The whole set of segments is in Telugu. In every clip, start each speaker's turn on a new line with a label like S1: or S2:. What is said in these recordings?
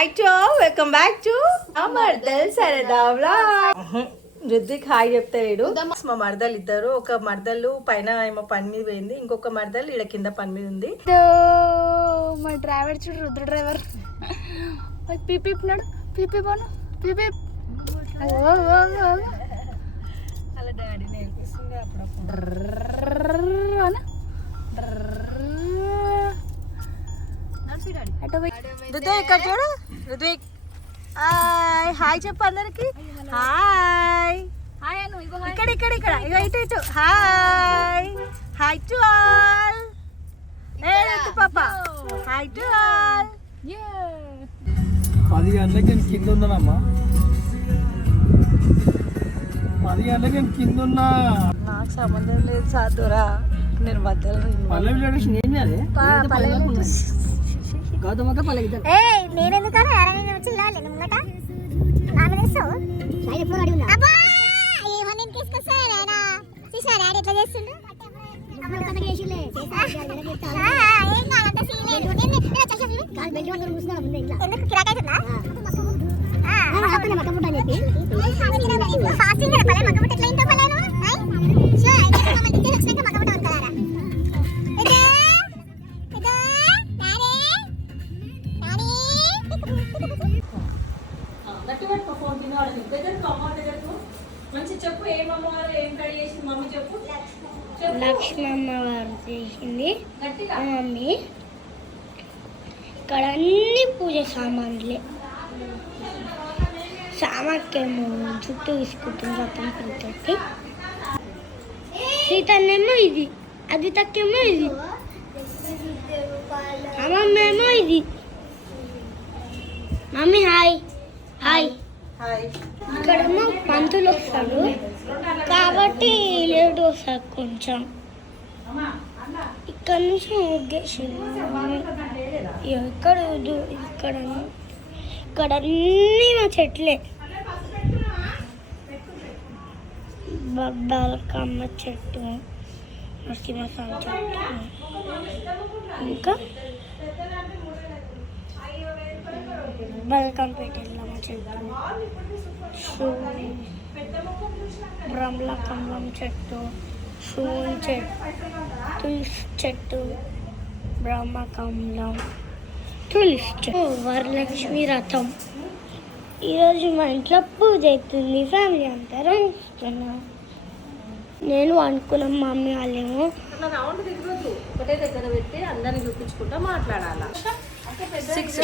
S1: Hi to welcome back to మర్దల్ సరదా. రుద్దిక్ హాయ్ చెప్తాడు మా మరదలు ఇద్దరు. ఒక మరదలు పైన ఏమో పని మీద పోయింది. ఇంకొక మరదలు ఈడ కింద పని మీద ఉంది.
S2: మా డ్రైవర్ చూడు రుద్ర డ్రైవర్. పీపీప్నాడు పీపీ పోను. పీపీ
S1: అలా డాడీ నేర్పిస్తుంది అప్పుడప్పుడు. రుద్విక్ ఇక్కడ చూడు. రుద్విక్ హాయ్ హాయ్ చెప్పు అందరికి. హాయ్.
S2: హాయ్ అను ఇగో
S1: ఇక్కడ ఇక్కడ ఇక్కడ. ఇగో ఇటు ఇటు. హాయ్. Hi to all. ఏ పాప. Hi to all.
S3: పది గంటలకి నేను కింద ఉన్నానమ్మా? పది గంటలకి నేను కింద ఉన్నా?
S1: నాకు సంబంధం లేదు సాధురా. నేను మధ్యలో
S3: పల్లె విలేడేషన్ ఏంటి అది గౌతమ్ అక్క పల్లె ఇద్దరు
S4: ఏ నేనెందుకన్నా ఎవరైనా వచ్చి లేవాలి ముంగట ఆమె తెస్తావు అబ్బా! ఏమన్నా తీసుకొస్తారా నాయనా చూసారా డాడీ ఎట్లా చేస్తుండు. నేను- నేను. ఎందుకు ఫాస్టింగ్ మగ్గబుట్ట ఎట్లా ఇంటో అయితే
S1: మంచి చెప్పు ఏమమ్మవారు ఏం కడి చేసి మమ్మీ చెప్పు.
S4: లక్ష్మమ్మ వారు చేసింది. మమ్మీ. ఇక్కడ అన్ని పూజ సామాన్లే. సామాకేమో చుట్టూ తీసుకుంటుంది పూతకి సీతన్నేమో ఇది. అది తక్కేమో ఇది. అమ్మమ్మేమో ఇది. Mummy hi. హాయ్. ఇక్కడేమో పంతులు వస్తాడు. కాబట్టి లేట్ వస్తాడు కొంచెం. ఇక్కడ నుంచి ఇక్కడ ఇక్కడ ఇక్కడ అన్నీ మా చెట్లే. బల్కమ్మ చెట్టు నరసింహస్వామి చెట్టు ఇంకా బల్కంపేట చెట్టు బ్రహ్మకమలం చెట్టు శూన్ చెట్టు తులసి చెట్టు బ్రహ్మకమలం తులసి చెట్టు వరలక్ష్మి రథం. ఈరోజు మా ఇంట్లో పూజ అవుతుంది. ఫ్యామిలీ అందరం వస్తున్నాం నేను అనుకున్నాం మా మమ్మీ వాళ్ళేమో
S1: రౌండ్ ఒకటే దగ్గర పెట్టి అందరిని చూపించుకుంటా మాట్లాడాలా? Six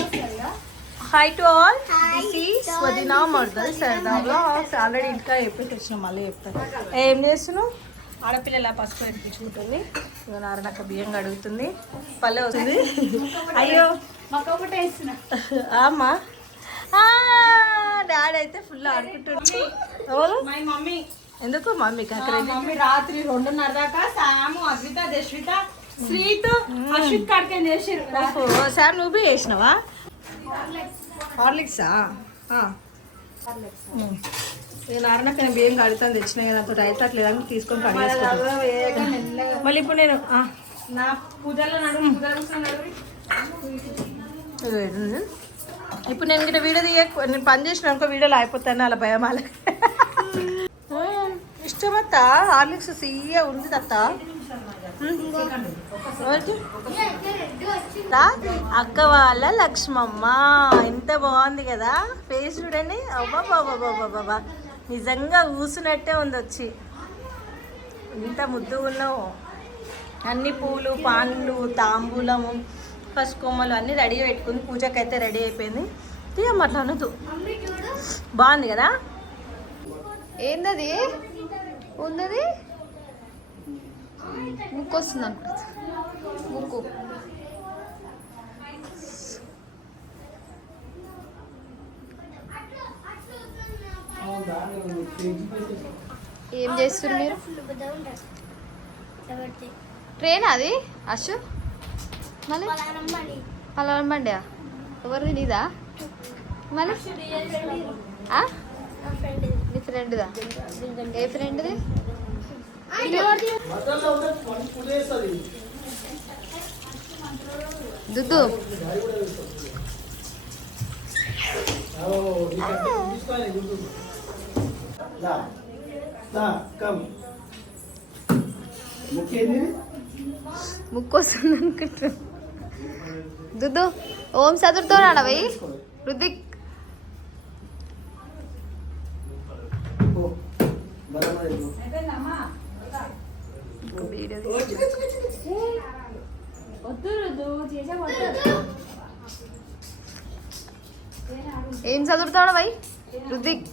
S1: hi to all this is వదినా మర్దల్ సరదాగా ఆల్రెడీ ఇంకా చెప్పేసి వచ్చిన మళ్ళీ చెప్తాను ఏం చేస్తున్నావు? ఆడపిల్ల పసుపు పెట్టించుకుంటుంది ఇక నారాయణక్క బియ్యం కడుగుతుంది. పల్లె వస్తుంది. అయ్యో.
S2: మాకు ఒకటే
S1: అమ్మా. డాడీ అయితే ఫుల్ ఆడుకుంటుంది.
S2: My mummy?
S1: ఎందుకు మమ్మీకి అక్కడ
S2: మమ్మీ రాత్రి రెండున్నర దాకా సాము అద్విత దశ్విత శ్రీతు అశ్విత్ చేసిరు
S1: ఓహో సార్ నువ్వు బి చేసినావా హార్లిక్సా? నేను నారాయణకి నేను బియ్యం కడుగుతాను తెచ్చినా కదా అంత రైట్ అట్లేదు తీసుకొని కడిగేసుకుంటాను మళ్ళీ ఇప్పుడు నేను. ఇప్పుడు నేను ఇక్కడ వీడియో తీయ నేను పని చేసిన అనుకో వీడియోలో అయిపోతాను అలా భయం అలా ఇష్టమత్త హార్లిక్స్ సీయ ఉంది? రా, అక్క వాళ్ళ లక్ష్మమ్మ. ఎంత బాగుంది కదా. ఫేస్ చూడండి. అబ్బాబాబాబాబాబా నిజంగా ఊసినట్టే ఉంది వచ్చి. ఇంత ముద్దు ఉన్నావు. అన్ని పూలు పాన్లు తాంబూలము పసుపు కొమ్మలు అన్నీ రెడీ పెట్టుకుంది. పూజకి అయితే రెడీ అయిపోయింది. తీయమ్మ అట్లా అనదు బాగుంది కదా?
S2: ఏందది? ఉన్నది ముక్కు వస్తుంది అనుకుంటా ముక్కు ఏం చేస్తున్నారు మీరు? ట్రైన్ అది? అశు? మళ్ళీ? పలారం బండి ఎవరిది నీదా? మళ్ళీ? నీ ఫ్రెండ్దా? ఏ ఫ్రెండ్ది? దుద్దు.
S5: ముక్కు వస్తుంది అనుకుంటా దుద్దు ఓం చదువుతో రాడవై రుదిక్
S3: ఓ, బరాబర్ ఇదిగో.
S5: వీడియో ఏం చదువుతాడు భయ్ రుదిక్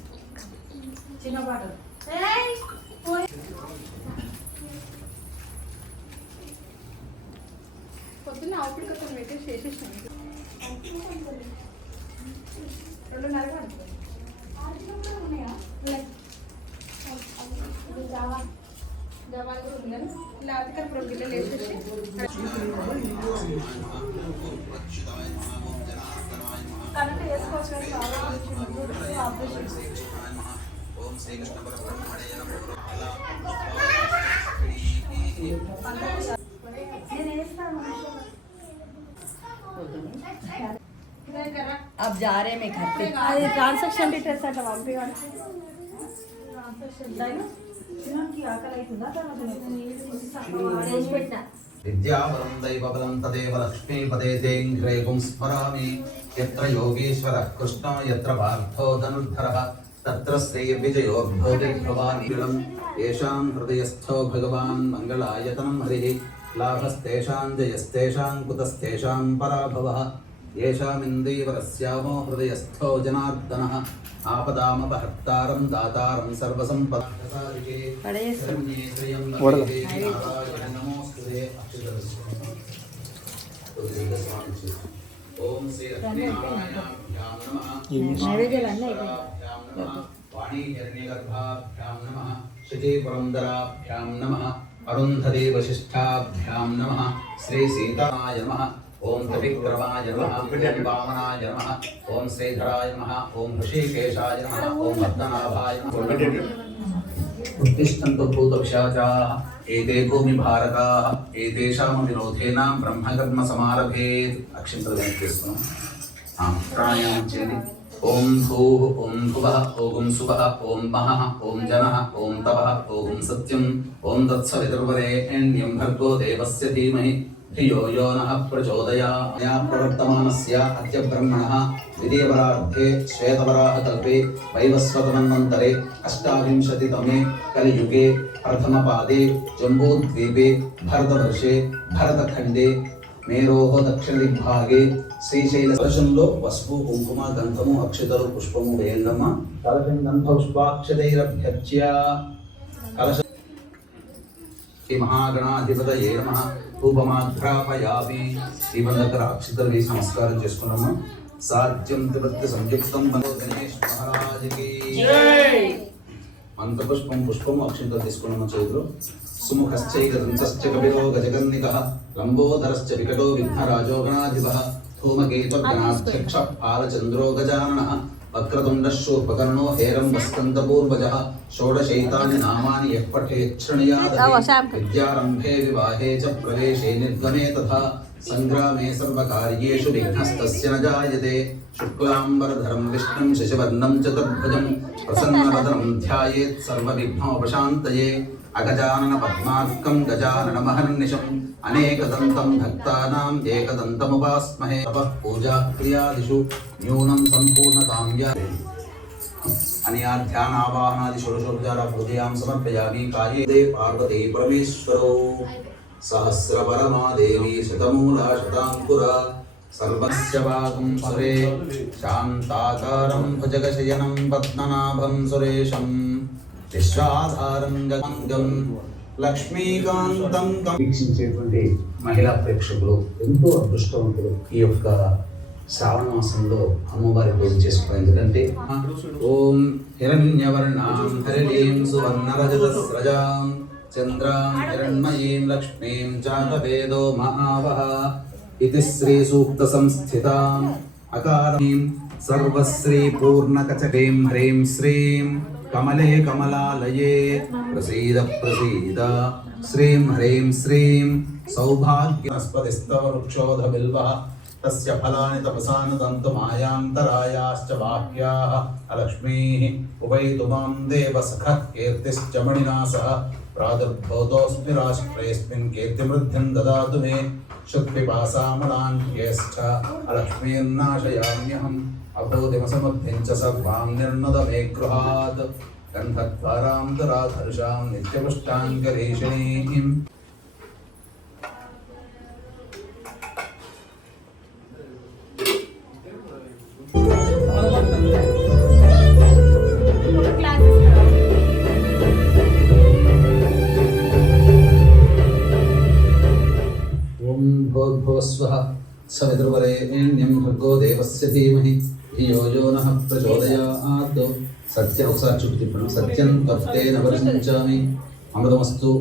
S2: పొద్దున్న ఆవుపిడి కొంచెం పెట్టేసి చేసేసాను. రెండున్నర
S1: अब जा रहे मैं घर पे।
S2: अरे ट्रांसैक्शन भी आता वहाँ पे ट्रांसैक्शन लाइन किया कल
S6: విద్యాబలం దైవబలం తదేవ లక్ష్మీపదే దేంగ్రేపుం స్మరామి ఎత్ర యోగేశ్వర కృష్ణ ఎత్ర పార్థో ధనుర్ధర తత్ర శ్రేయవిజయోర్భోజి భవానిలం ఏషాం హృదయస్థో భగవాన్ మంగళాయతనం హరి లాభస్తేషాం జయస్తేషాం కుతస్తేషాం పరాభవ ఏషామిందీవరస్యామో హృదయస్థో జనార్దన ఆపదామపహర్తారం దాతారం సర్వసంపద అదే అక్షతల ఓం శ్రీ రత్నే వాణీజర్ణిగర్భాభ్యాం నమ శుచీపురంధరాభ్యాం నమ అరుంధదే వశిష్టాభ్యాం నమ శ్రీ సీతాయ నమ ఓం త్రివిక్రమాయ నమ వామనాయ నమ ఓం శ్రీధరాయ నమ ఓం ఋషికేశాయ నమ ఓం పద్మనాభాయ నమ उत्तिष्ठन्तु भूतपिशाचाः एते भूमि भारताः एतेषामपि रोधेन ब्रह्मकर्म समारभेत्। अक्षन्तरवेङ्कटेश्वरम् आम्, प्राणायामं ओम ॐ भूः, ॐ भुवः, ॐ सुवः, ॐ महः ॐ जनः, ॐ तपः ॐ सत्यम्। ॐ तत्सवितुर्वरेण्यं भर्गो देवस्य धीमहि। ధీమహి ధియో యో నః ప్రచోదయాత్ మయా ప్రవర్తమానస్య అద్య బ్రహ్మణः ద్వితీయవరార్ధే శ్వేతవరాహకల్పే వైవస్వతమన్వంతరే అష్టావింశతితమే కలియుగే ప్రథమపాదే జంబూద్వీపే భరతవర్షే భరతఖండే మేరోహ దక్షిణ దిగ్భాగే శ్రీశైల కలశంలో పసుపు కుంకుమ గంధము అక్షతలు పుష్పము వేయండమ్మ కలశం గంధ పుష్పాక్షతైరభ్యర్చ్య కలశ శ్రీ మహాగణాధిపతయే నమ రూపమాఘ్రాపయామి దీపం దగ్గర అక్షతలు వేసి నమస్కారం చేసుకున్నాము? సాధ్యం త్రివృత్తి సంయుక్తం గణేష్ మహారాజుకి. మంత్రపుష్పం పుష్పం అక్షంతో తీసుకున్నాము చేతులు సుముఖశ్చైకదంశ్చ గజగన్నిక లంబోదరశ్చ వికటో విఘ్నరాజో గణాధిప ధూమకేతుర్గణాధ్యక్ష పాలచంద్రో గజానన वक्रतुण्डस्योपकर्णो हेरं वस्कन्दपूर्वजः षोडशैतानि नामानि यः विद्यारम्भे विवाहे च प्रवेशे निर्गमे तथा सङ्ग्रामे सर्वकार्येषु विघ्नस्तस्य न जायते। शुक्लाम्बरधरं विष्णुं शशिवर्णं चतुर्भुजं प्रसन्नवदनं ध्यायेत् सर्वविघ्नोपशान्तये। अगजाननपद्मार्कं गजाननमहर्निशम्। अनेक अनेकदन्तं भक्तानाम् एकदन्तमुपास्महे। तपः, पूजा, क्रियादिषु न्यूनं सम्पूर्णतां या अनया ध्यानावाहनादिषोडशोपचारा पूजयां समर्पयामि काये दे पार्वती परमेश्वरौ। सहस्रपरमा देवी शतमूला शताङ्कुरा सर्वस्य वागुं सुरे। शान्ताकारं भुजगशयनं पद्मनाभं सुरेशं विश्वाधारं गङ्गम् లక్ష్మీకాంతం వీక్షించేటువంటి మహిళా ప్రేక్షకులు ఎంతో అదృష్టవంతులు ఈ యొక్క శ్రావణ మాసంలో అమ్మవారి పూజ చేసుకోవడం ఎందుకంటే ఓం హిరణ్యవర్ణాం హరిణీం సువర్ణరజతస్రజాం చంద్రాం హిరణ్మయీం లక్ష్మీం చాతవేదో మహావహ ఇది శ్రీ సూక్త సంస్థితాం. అకారీం సర్వశ్రీ పూర్ణకచటీం హ్రీం శ్రీం कमले कमलालये प्रसीद प्रसीद। श्रीं ह्रीं श्रीं सौभाग्यस्पतिस्तवृक्षोधबिल्वः तस्य फलानि तपसान् तन्तुमायान्तरायाश्च वाक्याः अलक्ष्मीः उपैतुमां देवसखः कीर्तिश्च मणिना सह प्रादुर्भूतोऽस्मि राष्ट्रेऽस्मिन् कीर्तिमृद्धिं ददातु मे। शुक्तिपासामलान् ज्येष्ठ अलक्ष्मीर्नाशयाम्यहम् अभो दिवसमभ्यञ्चसभां निर्नदमेगृहात् तस्य अवसाच्युक्तिपणं सत्यं कर्ते नवरञ्चामि अमृतमस्तु।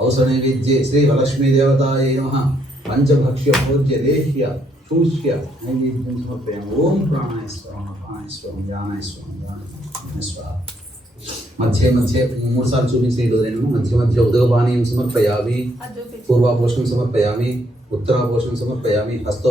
S6: अवसरे विद्ये श्रीवलक्ष्मीदेवतायै नमः। पंचभक्ष्य भोज्य देह्य सूष्य नैवेद्यं समर्पयामि। ॐ प्राणाय स्वाहा प्राणाय स्वामि जानाय स्वामि
S2: जानाय स्वाहा मध्ये
S6: मध्ये मूर् सार् चूपिसेदोरेण मध्य मध्य उदकपानीयं समर्पयामि। पूर्वापोषण समर्पयामि। उत्तरापोषण समर्पयामि। हस्तो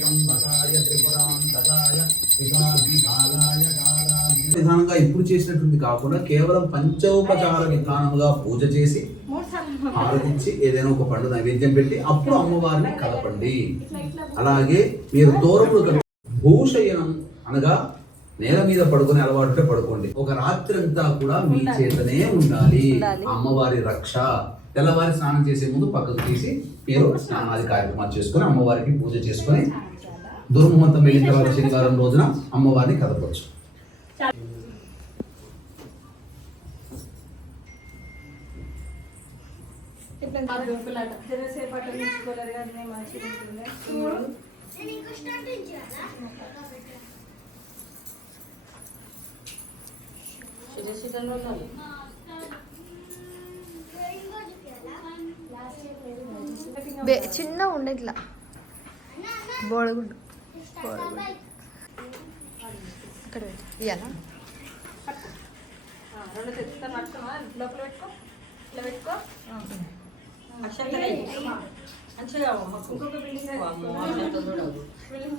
S6: విధానంగా ఇప్పుడు చేసినటువంటి కాకుండా కేవలం పంచోపచార విధానముగా పూజ చేసి ఆరాధించి ఏదైనా ఒక పండు నైవేద్యం పెట్టి అప్పుడు అమ్మవారిని కలపండి. అలాగే మీరు దూరములు భూషయనం అనగా నేల మీద పడుకునే అలవాటుపై పడుకోండి. ఒక రాత్రి అంతా కూడా మీ చేతనే ఉండాలి.
S1: ఉండాలి.
S6: అమ్మవారి రక్ష. తెల్లవారి స్నానం చేసే ముందు పక్కకు తీసి మీరు స్నానాది కార్యక్రమాలు చేసుకొని అమ్మవారికి పూజ చేసుకొని దుర్ముహూర్తం వెళ్ళిన తర్వాత శనివారం రోజున అమ్మవారిని కదపవచ్చు
S5: చిన్న ఉండే ఇట్లా. బోడగుండు బోడగుండు ఇక్కడ పెట్టు. ఇయ్యాలా?
S2: రెండు తెచ్చుకొని పట్టుకోమా లోపల పెట్టుకో ఇట్లా పెట్టుకో. మంచిగా ఇంకొక బిల్డింగ్ బిల్డింగ్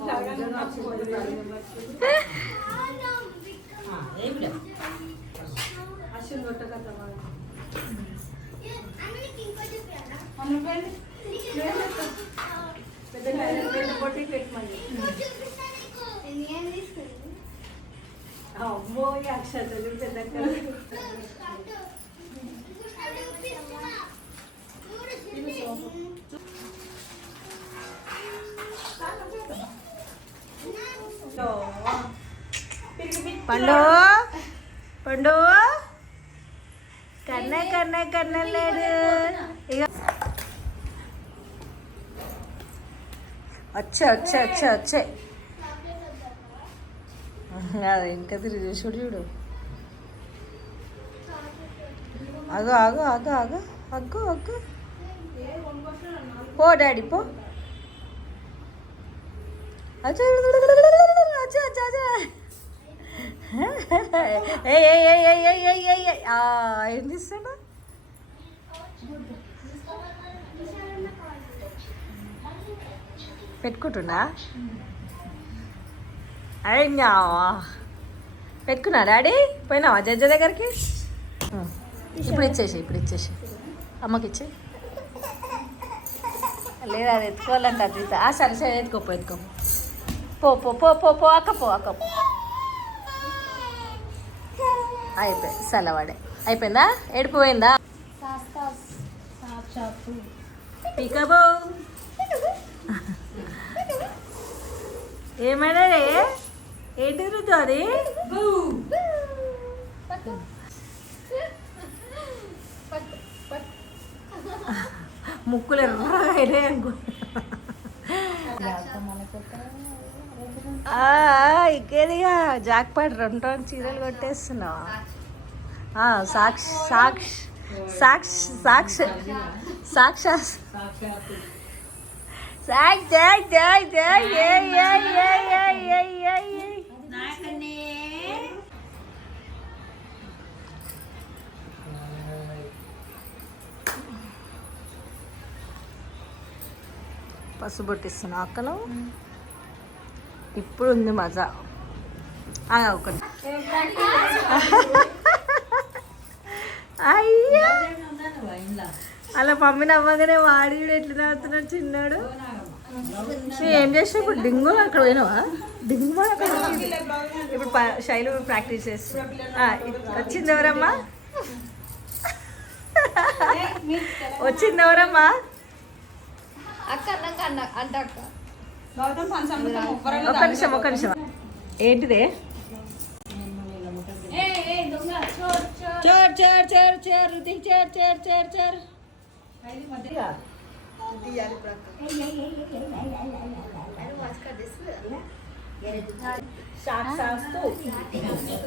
S1: వచ్చే వచ్చే వచ్చే వచ్చే అది ఇంకా తిరిగి చూడు చూడు. అగో అగో అగో అగో అగ్గో అగ్గో పో డాడీ పో. అచ్చా అచ్చా అచ్చా అచ్చా ఏ ఏ ఏ ఏ ఏ ఏ ఏ ఆ, ఏం తీస్తాడు పెట్టుకుంటున్నా? అయ్యా పెట్టుకున్నా డాడీ? పోయినావా జడ్జ దగ్గరికి? ఇప్పుడు ఇచ్చేసి ఇప్పుడు ఇచ్చేసి. అమ్మకి ఇచ్చే లేదా అది ఎత్తుకోవాలంటే అది. ఆ సరే సరే ఎత్తుకోపో ఎత్తుకో పో. పో పో పో పో అక్క పో అక్క పో. అయిపోయింది సలవాడే. అయిపోయిందా? ఏడుపు పోయిందా? పికబో. ఏమైనా రే ఏంటి రుతు అది? ముక్కులు ఎర్రగా అయినాయి అనుకో. ఇంకేదిగా? జాక్పాట్ రెండు రెండు చీరలు కొట్టేస్తున్నావా. సాక్ష్ సాక్ష్ సాక్ష్ సాక్ష్ సాక్షా ఏయ్ ఏయ్ ఏయ్ ఏయ్ పసుబొట్టిస్తున్నా అక్కను ఇప్పుడు ఉంది మజా ఒకటి అయ్యా అలా మమ్మీ నవ్వగానే వాడి ఎట్లా నవ్వుతున్నాడు చిన్నాడు ఏం చేసావు ఇప్పుడు డింగు అక్కడ పోయినావా? డింగు అక్కడ. ఇప్పుడు శైలు ప్రాక్టీస్ చేస్తా వచ్చింది ఎవరమ్మా? వచ్చింది ఎవరమ్మా?
S5: అక్క అంట అక్క.
S1: ఒక్క నిమిషం ఒక్క నిమిషం. ఏంటిదే? చోర్ చోర్. చోర్ చోర్ రుతి చోర్ చోర్ చోర్ చోర్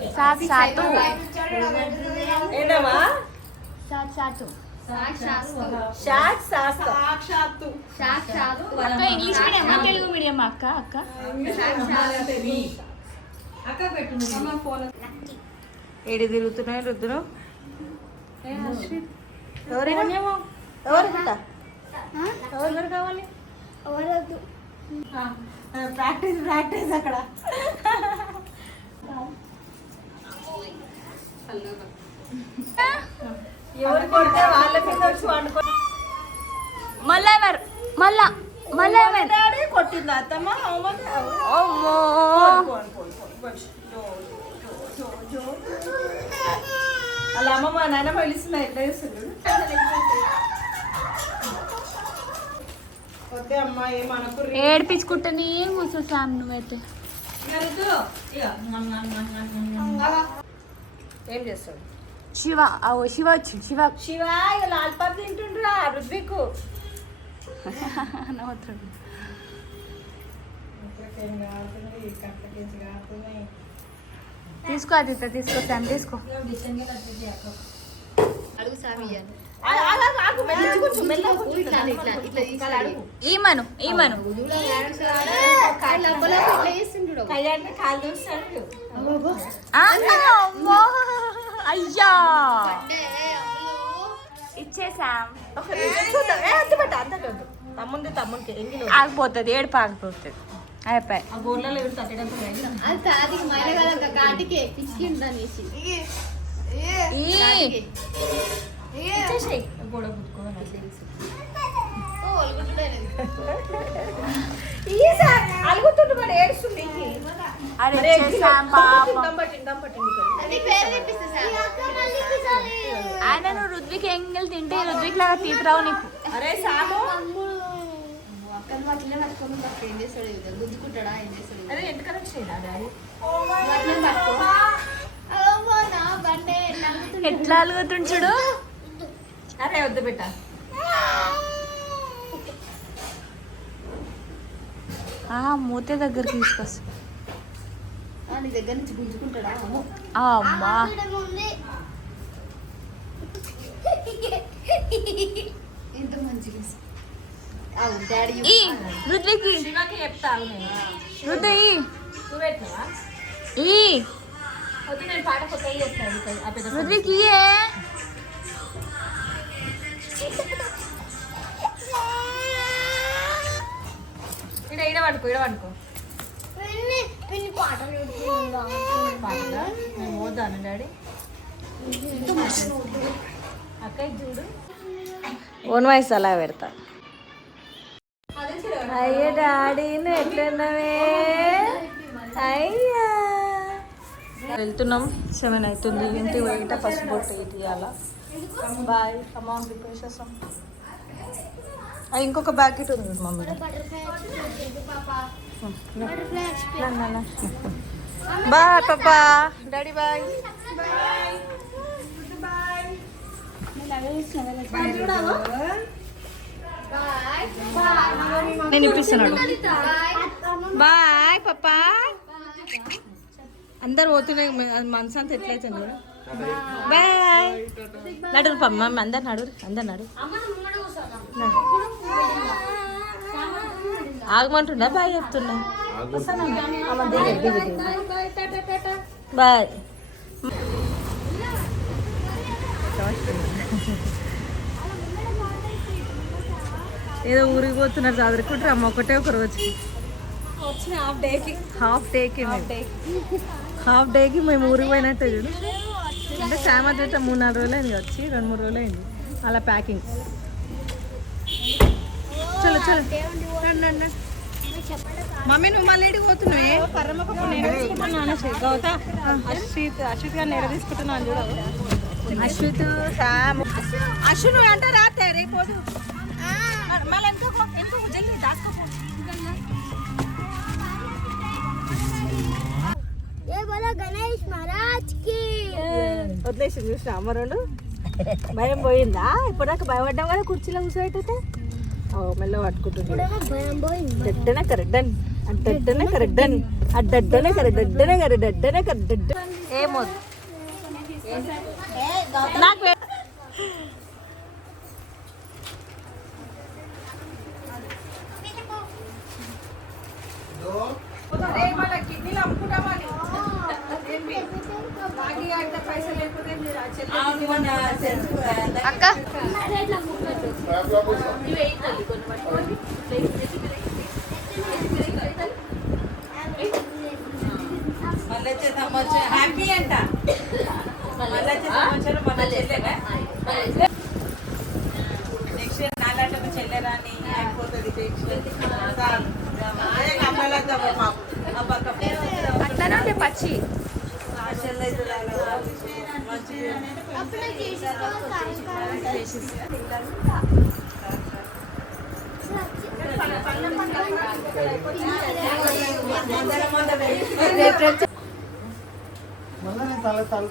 S5: సాత్ సాతు
S1: ఏంటమ్మా
S5: సాత్ సాతు
S1: షాక్ శాస్త్ర
S2: సాక్షాత్తు
S5: అక్క ఇంగ్లీష్ మీడియం తెలుగు మీడియం అక్క అక్క
S2: అమ్మ ఫోన్
S1: ఏడి తిరుగుతున్నాయి రుద్దును ఎవరైనా ఎవరు ఎవరు కావాలి?
S4: ఎవరొద్దు.
S1: ప్రాక్టీస్ ప్రాక్టీస్ అక్కడ. ఎవరు కొడితే వాళ్ళ మీద వచ్చి వండుకో
S5: మళ్ళా ఎవరు? మళ్ళా మళ్ళా ఎవరు?
S1: కొట్టింది అత్తమ్మ
S5: అమ్మో
S1: అలా అమ్మ. మా నాన్న పిలుస్తున్నా ఎట్లా చేస్తుంది
S5: ఏడిపించుకుంటానే సామ్ నువ్వైతే?
S1: ఏం చేస్తాడు
S5: శివ ఓ శివ వచ్చింది శివ.
S1: శివ ఇక లాల్ పాప్ తింటుండ్రా రుద్వికు
S5: తీసుకో అది తీసుకో తీసుకో.
S7: అడుగు సామి
S5: ఈమను ఈమను. అయ్యా. ఇచ్చేసాం.
S1: తమ్ముంది తమ్మునికి.
S5: ఆగిపోతుంది ఏడుపు ఆగిపోతుంది. అయిపోయి.
S1: ఆ గోర్లలో అలుగుతుండు మరి ఏడుస్తుంది
S5: ఆయన నువ్వు రుద్విక్ ఎంగిల్ తింటే రుద్విక్ లాగా తీతురావు నీకు.
S1: అరే సాము.
S7: పక్క ఏం చేస్తాడు? గుద్దుకుంటాడా ఏం చేస్తాడు పట్టుకో.
S5: ఎట్లా అలుగుతుంది చూడు.
S1: అరే వద్దు బిడ్డ
S5: ఆ మూతే దగ్గరికి తీసుకొస్తా
S7: ఆ, నీ దగ్గర నుంచి గుంజుకుంటాడా అమ్మో.
S5: ఆ, అమ్మా
S7: ఎంత మంచిగా అవును డాడీ
S5: ఈ రుద్విక్ ఈ.
S1: శివకి చెప్తాను నేను
S5: రుద్దు ఈ.
S1: నువ్వు పెట్టినవా
S5: ఈ
S1: వద్దు నేను పాట కొత్తగా చెప్తాను ఆ పెద్ద
S5: రుద్విక్
S1: ఈడ పడుకో ఈడ పడుకో. నేను పోతాను డాడీ. అక్క చూడు. ఓన్ వాయిస్ అలా పెడతా. అయ్యో డాడీ నువ్వు ఎట్లున్నావే? అయ్యా. వెళ్తున్నాం. సెవెన్ అవుతుంది. ఇంటికి పోయిట పసుపు బొట్టు తీయాలా బాయ్ అమ్మ ప్రిపరేషన్ ఇంకొక బ్యాకెట్ ఉంది మమ్మీ. బాయ్ పాపా. Daddy bye. నేను ఇప్పిస్తున్నాడు. బాయ్ పాపా. అందరు పోతున్నాయి మనసు అంతా ఎట్లయితుంది? చూడు బాయ్ నడురు పమ్మ అందరు నడురు అందరు నడు ఆగమంటుండా బాయ్ చెప్తున్నా. బాయ్. ఏదో ఊరికి పోతున్నారు చదువుకుంటారు అమ్మ ఒకటే ఒక రోజు.
S2: వచ్చిన హాఫ్ డేకి.
S1: హాఫ్ డేకి హాఫ్ డేకి మేము ఊరికి పోయినట్టే చూడు. అంటే సామాన్ అయితే మూడు నాలుగు రోజులు అయింది వచ్చి రెండు మూడు రోజులు అయింది అలా ప్యాకింగ్ చలో చలో. మమ్మీ నువ్వు మళ్ళీ పోతున్నావే? గౌత అశ్విత్ అశ్విత్ గారిని ఎడ తీసుకుంటున్నాను చూడ. అశ్విత్ సామ్ అశ్విత్ నువ్వు అంటే రాతే రేపు మళ్ళీ ఎందుకు వదిలేసి చూసిన అమ్మ రెండు. భయం పోయిందా? ఇప్పటిదాకా భయపడ్డాం కదా కుర్చీలో కూర్చోబెట్టితే? ఓ మెల్ల పట్టుకుంటుంది.
S4: భయం పోయింది.
S1: డెడ్డనే కరెడ్డని. అడ్డడ్డనే కరెడ్డని. అడ్డడ్డనే కరెడ్డనే కరెడ్డనే కరెడ్డ ఏమొద్దు నాకు
S5: అక్క
S2: మళ్ళీ వచ్చే సంవత్సరం హ్యాపీ అంట మళ్ళీ వచ్చే సంవత్సరం మన చెల్లెగా నెక్స్ట్ ఇయర్ నాలాంటి ఒక చెల్లెరాని అయిపోతుంది అమ్మలతో పాపం ఆ పక్క
S5: అట్లనే ఉండే పచ్చి
S2: ఆ చెల్లె మంచిగా
S4: అప్పుడే
S3: మళ్ళీ నేను తల తల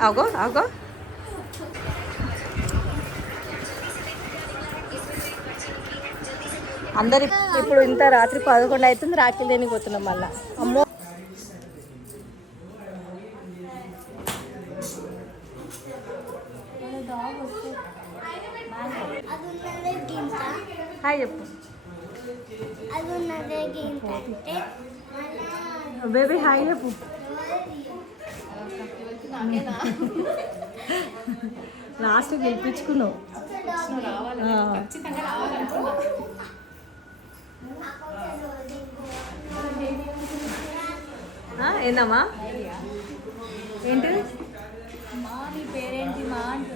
S1: ఆగో ఆగో అందరి ఇప్పుడు ఇంత రాత్రి పదకొండు అవుతుంది రాఖీలు దేనికి పోతున్నాం మళ్ళా? అమ్మో. హాయ్ చెప్పు. బేబీ హాయ్ చెప్పు. లాస్ట్ గెలిపించుకున్నావు ఆ. ఆ, ఏందమ్మా? ఏంటి?
S7: మా నీ పేరేంటి మా అంటున్నా.